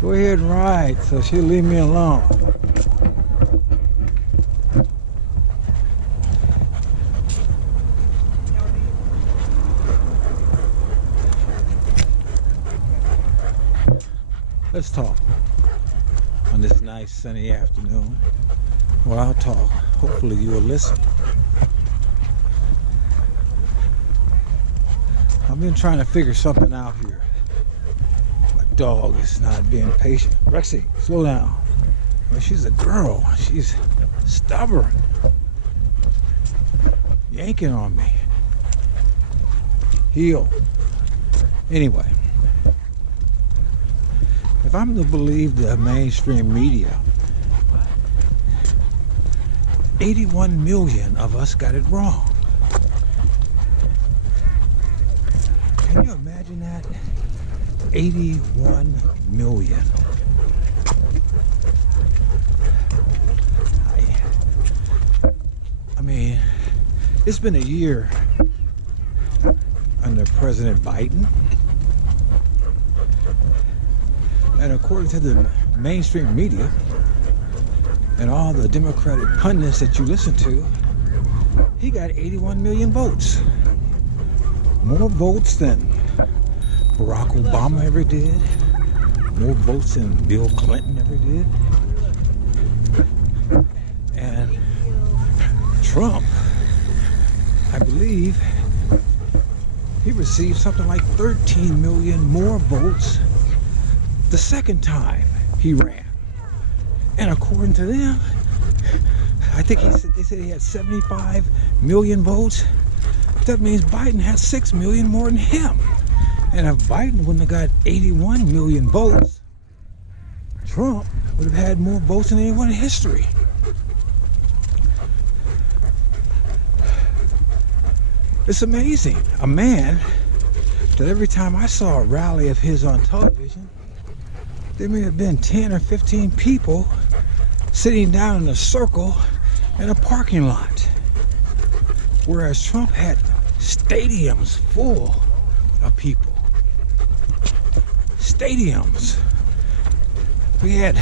Go ahead and ride so she'll leave me alone. Let's talk on this nice sunny afternoon. Well, I'll talk. Hopefully you will listen. I've been trying to figure something out here. My dog is not being patient. Rexy, slow down. Well, she's a girl. She's stubborn. Yanking on me. Heel. Anyway. If I'm to believe the mainstream media, 81 million of us got it wrong. Can you imagine that? 81 million. I mean, it's been a year under President Biden. And according to the mainstream media and all the Democratic pundits that you listen to, he got 81 million votes. More votes than Barack Obama ever did. More votes than Bill Clinton ever did. And Trump, I believe, he received something like 13 million more votes the second time he ran. And according to them, I think they said he had 75 million votes. That means Biden had 6 million more than him. And if Biden wouldn't have got 81 million votes, Trump would have had more votes than anyone in history. It's amazing. A man that every time I saw a rally of his on television, there may have been 10 or 15 people sitting down in a circle in a parking lot. Whereas Trump had stadiums full of people. Stadiums. We had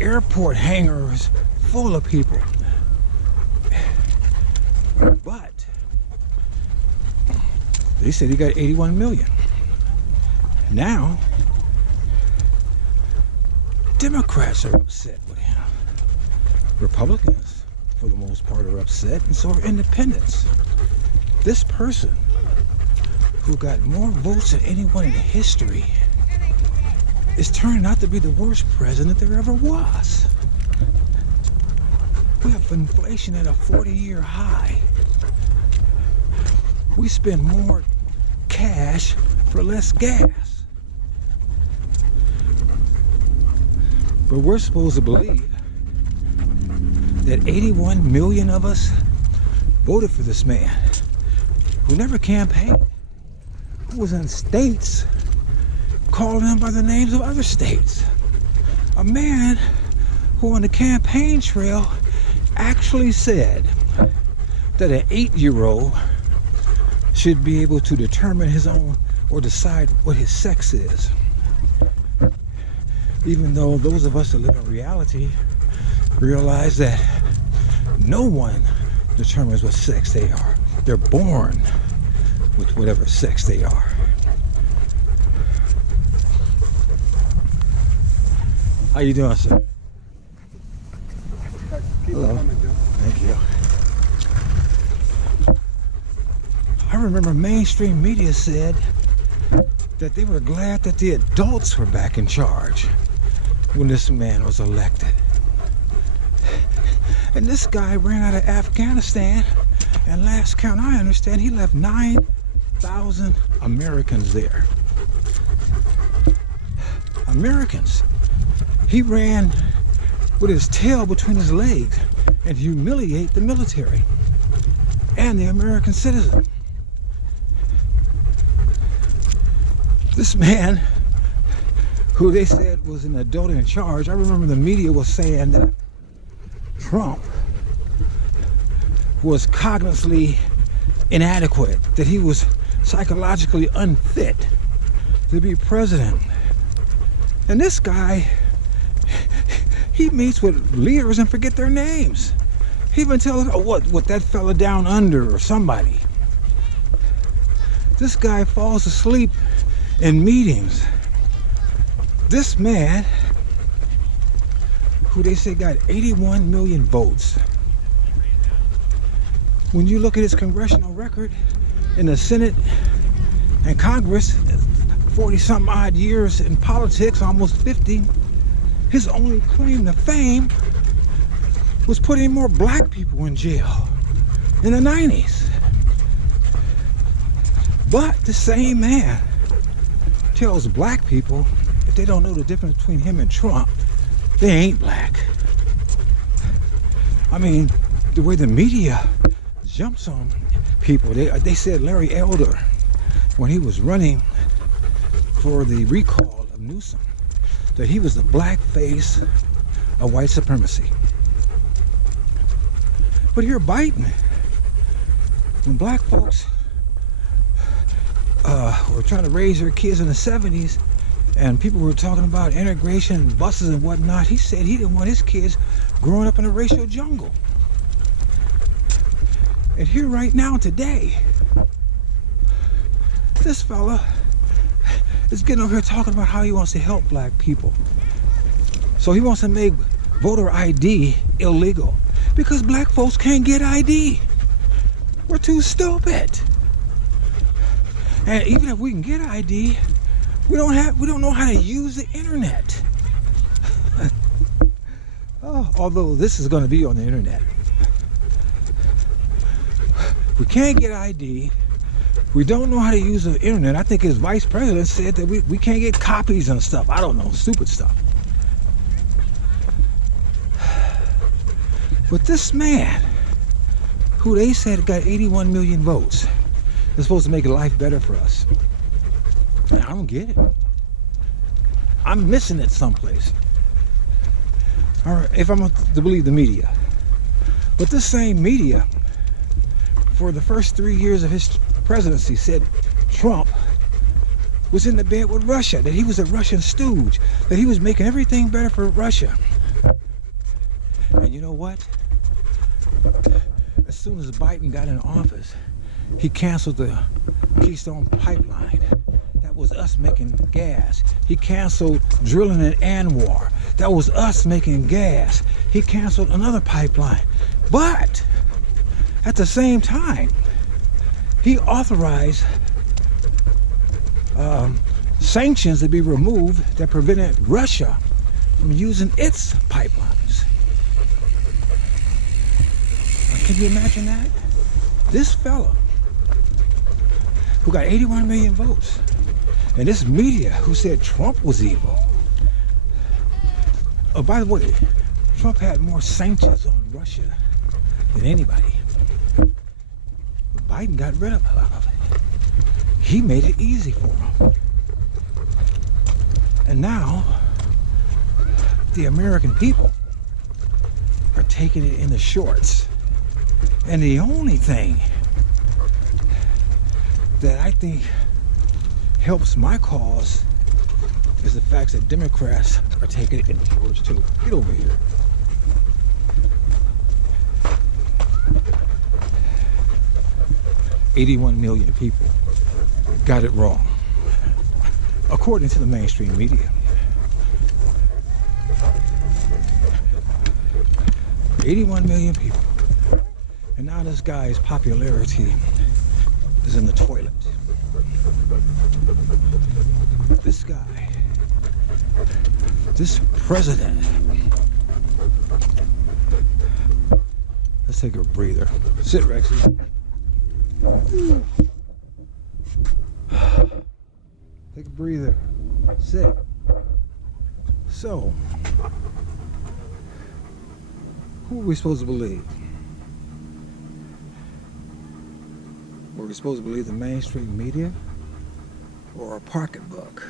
airport hangars full of people. But they said he got 81 million. Now, Democrats are upset with him. Republicans, for the most part, are upset, and so are independents. This person who got more votes than anyone in history is turning out to be the worst president there ever was. We have inflation at a 40-year high. We spend more cash for less gas. But we're supposed to believe that 81 million of us voted for this man who never campaigned, who was in states calling them by the names of other states. A man who on the campaign trail actually said that an 8-year-old should be able to determine his own or decide what his sex is. Even though those of us that live in reality realize that no one determines what sex they are. They're born with whatever sex they are. How you doing, sir? Hello. Thank you. I remember mainstream media said that they were glad that the adults were back in charge when this man was elected. And this guy ran out of Afghanistan, and last count I understand he left 9,000 Americans there. Americans. He ran with his tail between his legs and humiliate the military and the American citizen. This man, who they said was an adult in charge, I remember the media was saying that Trump was cognitively inadequate, that he was psychologically unfit to be president. And this guy, he meets with leaders and forget their names. He even tells, oh, what that fella down under or somebody. This guy falls asleep in meetings. This man, who they say got 81 million votes, when you look at his congressional record in the Senate and Congress, 40-something odd years in politics, almost 50, his only claim to fame was putting more black people in jail in the 90s. But the same man tells black people, if they don't know the difference between him and Trump, they ain't black. I mean, the way the media jumps on people, they said Larry Elder, when he was running for the recall of Newsom, that he was the black face of white supremacy. But here Biden, when black folks were trying to raise their kids in the 70s, and people were talking about integration and buses and whatnot, he said he didn't want his kids growing up in a racial jungle. And here right now today, this fella is getting over here talking about how he wants to help black people. So he wants to make voter ID illegal because black folks can't get ID. We're too stupid. And even if we can get ID, we don't know how to use the internet. Although this is going to be on the internet. We can't get ID. We don't know how to use the internet. I think his vice president said that we can't get copies and stuff. I don't know, stupid stuff. But this man, who they said got 81 million votes, is supposed to make life better for us. I don't get it. I'm missing it someplace. Or if I'm to believe the media. But this same media, for the first 3 years of his presidency, said Trump was in the bed with Russia, that he was a Russian stooge, that he was making everything better for Russia. And you know what? As soon as Biden got in office, he canceled the Keystone Pipeline. That was us making gas. He canceled drilling in Anwar. That was us making gas. He canceled another pipeline. But at the same time, he authorized sanctions to be removed that prevented Russia from using its pipelines. Now, can you imagine that? This fella who got 81 million votes, and this media who said Trump was evil. Oh, by the way, Trump had more sanctions on Russia than anybody. But Biden got rid of a lot of it. He made it easy for him. And now, the American people are taking it in the shorts. And the only thing that I think helps my cause is the fact that Democrats are taking it in the shorts too. Get over here. $81 million people got it wrong, according to the mainstream media. 81 million people. And now this guy's popularity is in the toilet. This guy, this president, let's take a breather. Sit, Rexy. Take a breather. Sit. So, who are we supposed to believe? Were we supposed to believe the mainstream media? Or our pocketbook?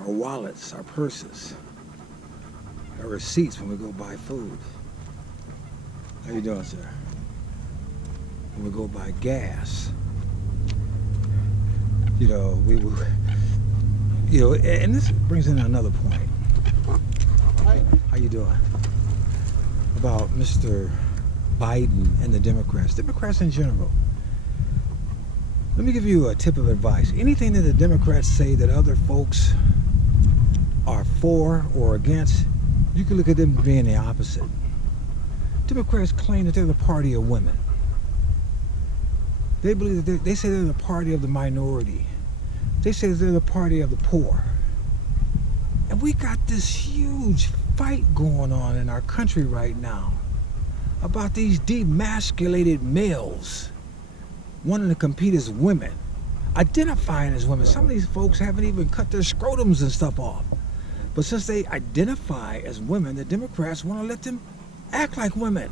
Our wallets, our purses? Our receipts when we go buy food? How you doing, sir? When we go buy gas? You know, You know, and this brings in another point. How you doing? About Mr. Biden and the Democrats. Democrats in general. Let me give you a tip of advice. Anything that the Democrats say that other folks are for or against, you can look at them being the opposite. Democrats claim that they're the party of women. They believe that they say they're the party of the minority. They say they're the party of the poor. And we got this huge fight going on in our country right now about these demasculated males wanting to compete as women, identifying as women. Some of these folks haven't even cut their scrotums and stuff off. But since they identify as women, the Democrats want to let them act like women.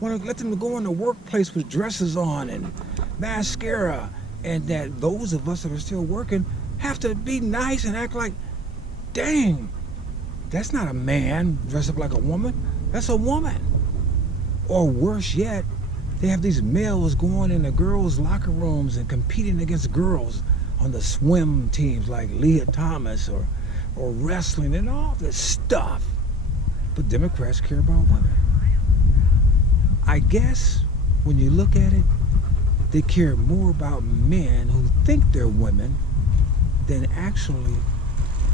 Want to let them go in the workplace with dresses on and mascara, and that those of us that are still working have to be nice and act like, dang, that's not a man dressed up like a woman, that's a woman. Or worse yet, they have these males going in the girls' locker rooms and competing against girls on the swim teams like Leah Thomas or wrestling and all this stuff. But Democrats care about women. I guess when you look at it, they care more about men who think they're women than actually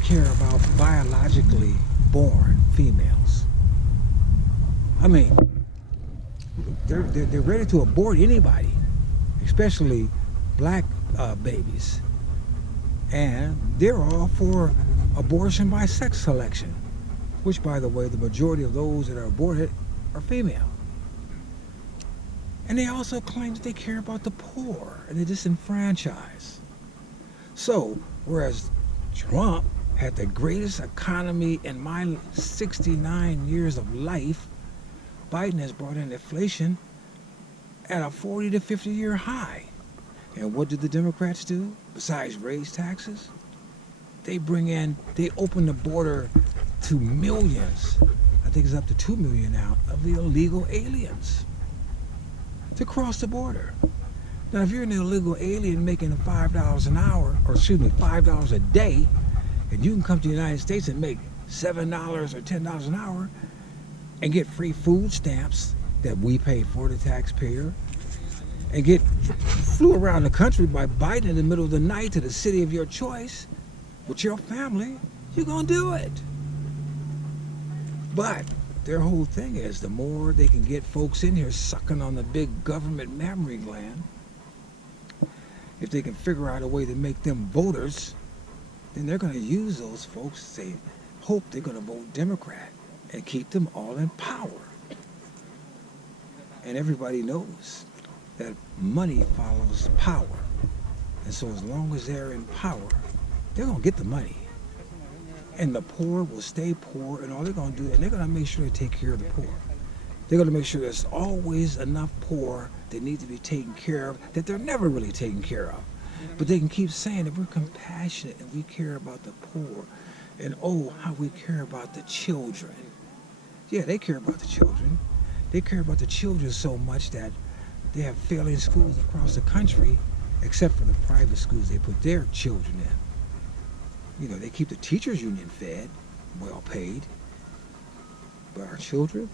care about biologically born females. I mean, they're ready to abort anybody, especially black babies. And they're all for abortion by sex selection, which, by the way, the majority of those that are aborted are female. And they also claim that they care about the poor and the disenfranchised. So, whereas Trump had the greatest economy in my 69 years of life, Biden has brought in inflation at a 40 to 50 year high. And what did the Democrats do besides raise taxes? They open the border to millions, I think it's up to 2 million now, of the illegal aliens to cross the border. Now, if you're an illegal alien making $5 an hour, or excuse me, $5 a day, and you can come to the United States and make $7 or $10 an hour and get free food stamps that we pay for, the taxpayer, and get flew around the country by Biden in the middle of the night to the city of your choice with your family, you're gonna do it. But their whole thing is the more they can get folks in here sucking on the big government mammary gland, if they can figure out a way to make them voters, then they're going to use those folks. They hope they're going to vote Democrat and keep them all in power. And everybody knows that money follows power. And so as long as they're in power, they're going to get the money. And the poor will stay poor, and all they're going to do, and they're going to make sure they take care of the poor. They're going to make sure there's always enough poor that need to be taken care of that they're never really taken care of. But they can keep saying that we're compassionate and we care about the poor, and oh, how we care about the children. Yeah, they care about the children. They care about the children so much that they have failing schools across the country, except for the private schools they put their children in. You know, they keep the teachers union fed, well paid. But our children,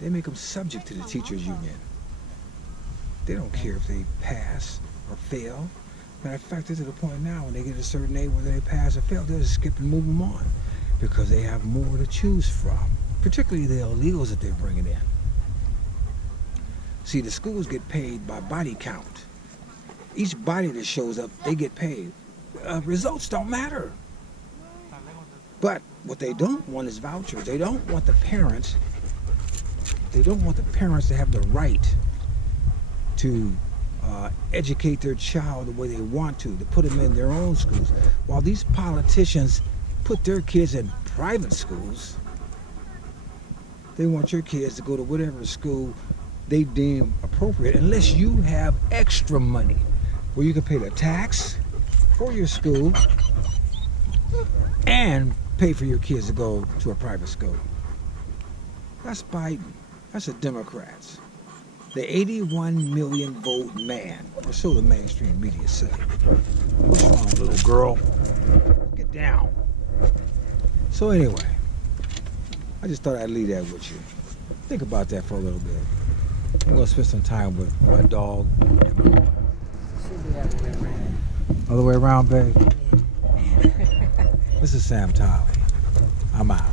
they make them subject to the teachers union. They don't care if they pass or fail. Matter of fact, they're to the point now when they get a certain age, whether they pass or fail, they'll just skip and move them on because they have more to choose from, particularly the illegals that they're bringing in. See, the schools get paid by body count. Each body that shows up, they get paid. Results don't matter. But what they don't want is vouchers. They don't want the parents. They don't want the parents to have the right to educate their child the way they want to put them in their own schools. While these politicians put their kids in private schools, they want your kids to go to whatever school they deem appropriate, unless you have extra money where you can pay the tax for your school and pay for your kids to go to a private school. That's Biden. That's the Democrats. The 81 million vote man, or so the mainstream media say. What's wrong with a girl. Get down. So anyway, I just thought I'd leave that with you. Think about that for a little bit. I'm gonna spend some time with my dog and my wife. Should be the other way around. Other way around, babe. This is Sam Tolly. I'm out.